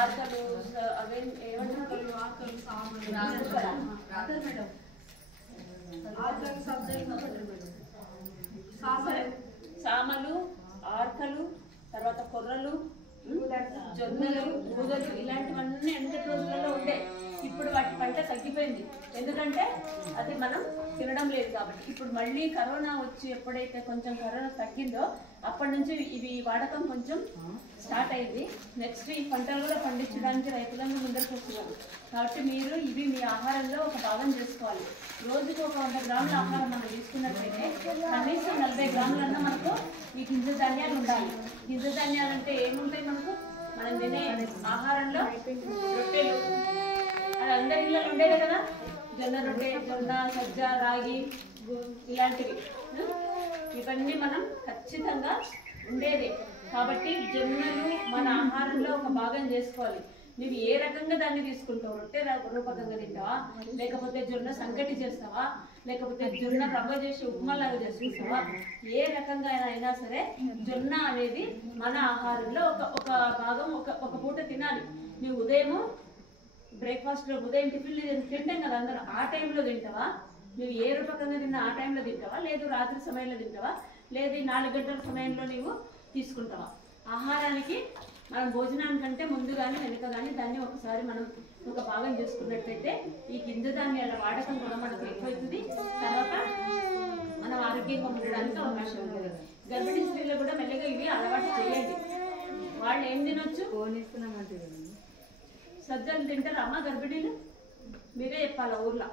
ఆర్కలు అవే ఏమంటారు సామలు ఆర్కలు తర్వాత కొర్రలు జొన్నలు ఊదలు ఇలాంటివన్నీ ఎంతటి రోజులలో ఉండే. ఇప్పుడు వాటి పంట తగ్గిపోయింది, ఎందుకంటే అది మనం తినడం లేదు కాబట్టి. ఇప్పుడు మళ్ళీ కరోనా వచ్చి ఎప్పుడైతే కొంచెం కరోనా తగ్గిందో అప్పటి నుంచి ఇవి వాడకం కొంచెం స్టార్ట్ అయింది. నెక్స్ట్ ఈ పంటలు కూడా పండించడానికి రైతులను ముందరకు వస్తున్నారు. కాబట్టి మీరు ఇవి మీ ఆహారంలో ఒక భాగం చేసుకోవాలి. రోజుకు ఒక 100 గ్రాముల ఆహారం మనం తీసుకున్నట్లయితే కనీసం 40 గ్రాములన్నా మనకు ఈ గింజ ధాన్యాలు ఉండాలి. గింజ ధాన్యాలు అంటే ఏముంటాయి మనకు? మనం తినే ఆహారంలో రొట్టెలు అది అందరి ఇళ్ళలో ఉండేదే కదా. జొన్న రొట్టె, జొన్న, సజ్జ, రాగి ఇలాంటివి ఇవన్నీ మనం ఖచ్చితంగా ఉండేదే. కాబట్టి జొన్నలు మన ఆహారంలో ఒక భాగం చేసుకోవాలి. నువ్వు ఏ రకంగా దాన్ని తీసుకుంటావు? రొట్టె రూపకంగా తింటావా, లేకపోతే జొన్న సంకటి చేస్తావా, లేకపోతే జొన్న రవ్వ చేసి ఉప్మాలాగా చేసుకుంటావా? ఏ రకంగా అయినా సరే జొన్న అనేది మన ఆహారంలో ఒక భాగం, ఒక పూట తినాలి. నువ్వు ఉదయము బ్రేక్ఫాస్ట్లో ఉదయం టిఫిన్లు తింటాం కదా అందరూ, ఆ టైంలో తింటావా? నువ్వు ఏ రూపకంగా తిన్నా ఆ టైంలో తింటావా, లేదు రాత్రి సమయంలో తింటావా, లేదు 4 గంటల సమయంలో నీవు తీసుకుంటావా? ఆహారానికి మనం భోజనానికంటే ముందు కానీ వెనుక కానీ దాన్ని ఒకసారి మనం ఒక భాగం చేసుకున్నట్లయితే ఈ గింజ ధాన్యాల వాడకం కూడా మనకు ఎక్కువవుతుంది. తర్వాత మనం ఆరోగ్యంగా ఉండడానికి అవకాశం ఉంటుంది. గర్భిణీ స్త్రీలు కూడా మెల్లగా ఇవి అలవాటు చేయండి. వాళ్ళు ఏం తినొచ్చు? సజ్జలు తింటారు అమ్మ గర్భిణీలు? మీరే చెప్పాలా ఊర్లో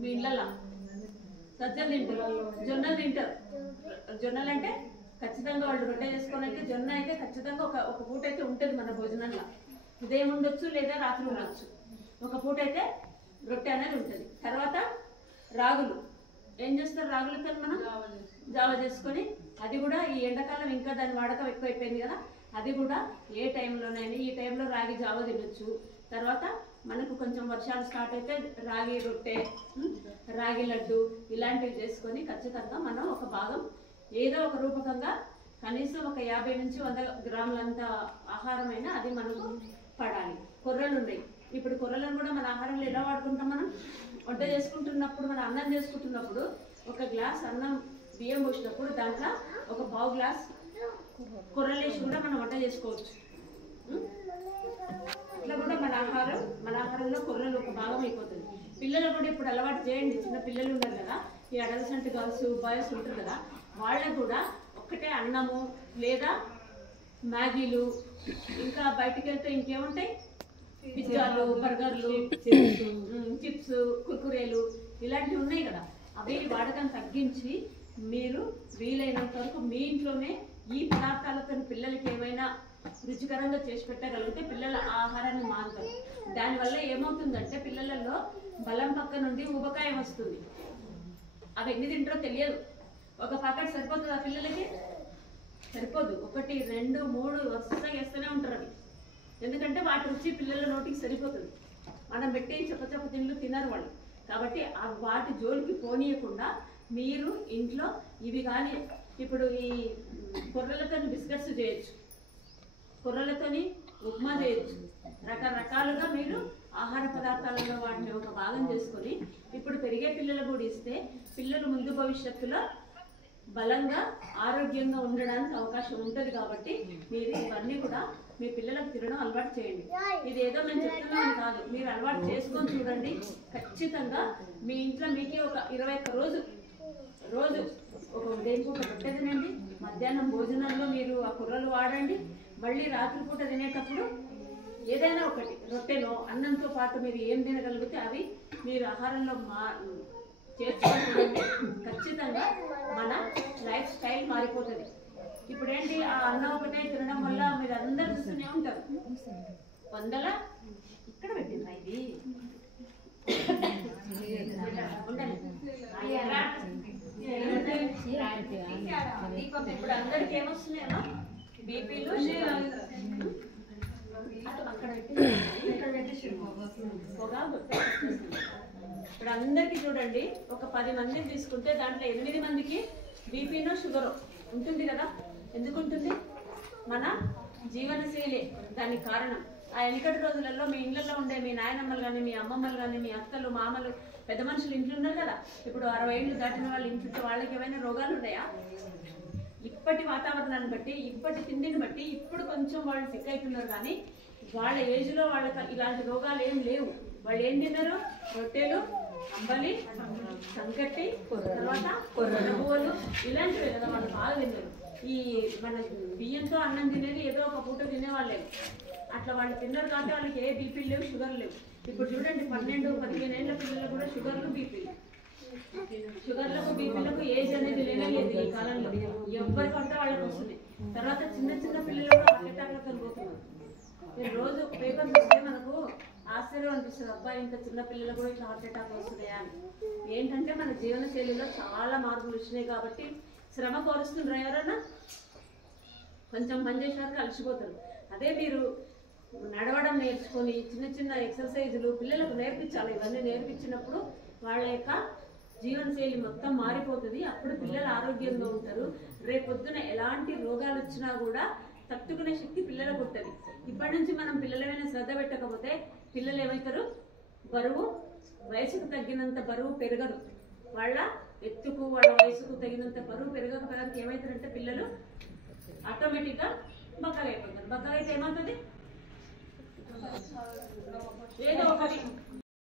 మీ ఇళ్ళల్లో? సజ్జలు తింటారు, జొన్నలు తింటారు. జొన్నలు అంటే ఖచ్చితంగా వాళ్ళు రొట్టె చేసుకోవాలంటే జొన్న అయితే ఖచ్చితంగా ఒక పూట అయితే ఉంటుంది మన భోజనంలో. ఉదయం ఉండొచ్చు లేదా రాత్రి ఉండొచ్చు, ఒక పూట అయితే రొట్టె అనేది ఉంటుంది. తర్వాత రాగులు ఏం చేస్తారు? రాగులతో మనం జావ చేసుకొని, అది కూడా ఈ ఎండాకాలం ఇంకా దాని వాడకం ఎక్కువైపోయింది కదా, అది కూడా ఏ టైంలోనైనా ఈ టైంలో రాగి జావ తినొచ్చు. తర్వాత మనకు కొంచెం వర్షాలు స్టార్ట్ అయితే రాగి రొట్టె, రాగి లడ్డు ఇలాంటివి చేసుకొని ఖచ్చితంగా మనం ఒక భాగం ఏదో ఒక రూపకంగా కనీసం ఒక 50 నుంచి 100 గ్రాములంత ఆహారమైనా అది మనకు పడాలి. కొర్రలు ఉన్నాయి. ఇప్పుడు కొర్రలను కూడా మన ఆహారంలో ఎలా వాడుకుంటాం? మనం వంట చేసుకుంటున్నప్పుడు, మన అన్నం చేసుకుంటున్నప్పుడు ఒక గ్లాస్ అన్నం బియ్యం పోసినప్పుడు దాంట్లో ఒక పావు గ్లాస్ కొర్రలేసి కూడా మనం వంట చేసుకోవచ్చు. ఇట్లా కూడా మన ఆహారంలో కొర్రలు ఒక భాగం అయిపోతుంది. పిల్లలు కూడా ఇప్పుడు అలవాటు చేయండి. చిన్న పిల్లలు ఉన్నారు కదా, ఈ అడల్సెంట్ గర్ల్స్ బాయ్స్ ఉంటారు కదా, వాళ్ళకు కూడా ఒక్కటే అన్నము లేదా మ్యాగీలు, ఇంకా బయటికి వెళ్తే ఇంకేముంటాయి? పిజ్జాలు, బర్గర్లు, చిప్స్, కుర్కురేలు ఇలాంటివి ఉన్నాయి కదా, అవి వాడకం తగ్గించి మీరు వీలైనంత వరకు మీ ఇంట్లోనే ఈ పదార్థాలతో పిల్లలకి ఏమైనా రుచికరంగా చేసి పెట్టగలిగితే పిల్లల ఆహారాన్ని మారుతారు. దానివల్ల ఏమవుతుందంటే పిల్లలలో బలం పక్క నుండి ఊబకాయ వస్తుంది. అవి ఎన్ని తింటారో తెలియదు. ఒక ప్యాకెట్ సరిపోతుంది ఆ పిల్లలకి? సరిపోదు. 1, 2, 3 వరుసగా వేస్తూనే ఉంటారు అవి. ఎందుకంటే వాటి రుచి పిల్లల నోటికి సరిపోతుంది. మనం పెట్టి చెప్ప తిండ్లు తినరు వాళ్ళు. కాబట్టి వాటి జోలికి పోనీయకుండా మీరు ఇంట్లో ఇవి కానీ, ఇప్పుడు ఈ కొర్రలతో బిస్కెట్స్ చేయొచ్చు, కొర్రలతోని ఉప్మా చేయొచ్చు. రకరకాలుగా మీరు ఆహార పదార్థాలలో వాటిని ఒక భాగం చేసుకొని ఇప్పుడు పెరిగే పిల్లలు కూడా ఇస్తే పిల్లలు ముందు భవిష్యత్తులో బలంగా ఆరోగ్యంగా ఉండడానికి అవకాశం ఉంటుంది. కాబట్టి మీరు ఇవన్నీ కూడా మీ పిల్లలకు తినడం అలవాటు చేయండి. ఇది ఏదో మేము చెప్తున్నామని కాదు, మీరు అలవాటు చేసుకొని చూడండి. ఖచ్చితంగా మీ ఇంట్లో మీకు ఒక 21 రోజు ఒక ఉదయం పూట రొట్టె తినండి, మధ్యాహ్నం భోజనంలో మీరు ఆ కుర్రలు వాడండి, మళ్ళీ రాత్రిపూట తినేటప్పుడు ఏదైనా ఒకటి రొట్టెలో అన్నంతో పాటు మీరు ఏం తినగలిగితే అవి మీరు ఆహారంలో చేర్చుకుంటే ఖచ్చితంగా మన లైఫ్ స్టైల్ మారిపోతుంది. ఇప్పుడు ఏంటి, ఆ అన్నం ఒకటే తినడం వల్ల మీరు అందరూ చూస్తూనే ఉంటారు. వందల ఇక్కడ పెట్టిందా ఇది ఇప్పుడు అందరికి ఏమొస్తున్నాయో బీపీలు, అక్కడ ఇప్పుడు అందరికి చూడండి, ఒక 10 మందిని తీసుకుంటే దాంట్లో 8 మందికి బీపీనో షుగరో ఉంటుంది కదా. ఎందుకు ఉంటుంది? మన జీవనశైలి దానికి కారణం. ఆ వెనకటి రోజులలో మీ ఇళ్లలో ఉండే మీ నాయనమ్మలు కానీ, మీ అమ్మమ్మలు కానీ, మీ అక్కలు, మామలు, పెద్ద మనుషులు ఇంట్లో ఉన్నారు కదా. ఇప్పుడు 60 ఏళ్ళు దాటిన వాళ్ళు ఇంట్లో వాళ్ళకి ఏమైనా రోగాలు ఉన్నాయా? ఇప్పటి వాతావరణాన్ని బట్టి, ఇప్పటి తిండిని బట్టి ఇప్పుడు కొంచెం వాళ్ళు సిక్ అవుతున్నారు. కానీ వాళ్ళ ఏజ్లో వాళ్ళకి ఇలాంటి రోగాలు ఏం లేవు. వాళ్ళు ఏం తిన్నారు? రొట్టెలు, అంబలి, సంకట్టి, తర్వాత పువ్వులు, ఇలాంటివే కదా వాళ్ళు బాగా తిన్నారు. ఈ మన బియ్యంతో అన్నం తినేది ఏదో ఒక పూట తినేవాళ్ళే. అట్లా వాళ్ళు తిన్నారు కాబట్టి వాళ్ళకి ఏ బీపీలు లేవు, షుగర్ లేవు. ఇప్పుడు చూడండి 12-15 ఏళ్ళ పిల్లలు కూడా షుగర్లు, బీపీలు. షుగర్లకు, బీపీలకు ఏజ్ అనేది లేనే లేదు ఈ కాలంలో. ఎవరికంటే వాళ్ళకి వస్తుంది. తర్వాత చిన్న చిన్న పిల్లలు కూడా హార్ట్ అటాక్లతో పోతున్నారు. నేను రోజు పేపర్ చూస్తే మనకు ఆశ్చర్యం అనిపిస్తుంది. అబ్బాయి ఇంత చిన్న పిల్లలు కూడా ఇట్లా హార్ట్ అటాక్ వస్తున్నాయా అని. ఏంటంటే మన జీవన శైలిలో చాలా మార్పులు వచ్చినాయి కాబట్టి శ్రమ కోరుస్తుండ్రు. ఎవరన్నా కొంచెం పని చేసేవారికి అలసిపోతారు. అదే మీరు నడవడం నేర్చుకొని చిన్న చిన్న ఎక్సర్సైజులు పిల్లలకు నేర్పించాలి. ఇవన్నీ నేర్పించినప్పుడు వాళ్ళ యొక్క జీవనశైలి మొత్తం మారిపోతుంది. అప్పుడు పిల్లలు ఆరోగ్యంగా ఉంటారు. రేపొద్దున ఎలాంటి రోగాలు వచ్చినా కూడా తట్టుకునే శక్తి పిల్లలకు ఉంటుంది. ఇప్పటి నుంచి మనం పిల్లల మీద శ్రద్ధ పెట్టకపోతే పిల్లలు ఏమవుతారు? బరువు, వయసుకు తగ్గినంత బరువు పెరగరు. వాళ్ళ ఎత్తుకు, వాళ్ళ వయసుకు తగినంత బరువు పెరగకపోయేసరికి ఏమవుతారంటే పిల్లలు ఆటోమేటిక్గా బక్కగా అయిపోతారు. బక్కగా అయితే ఏమవుతుంది? ఏదో ఒకటి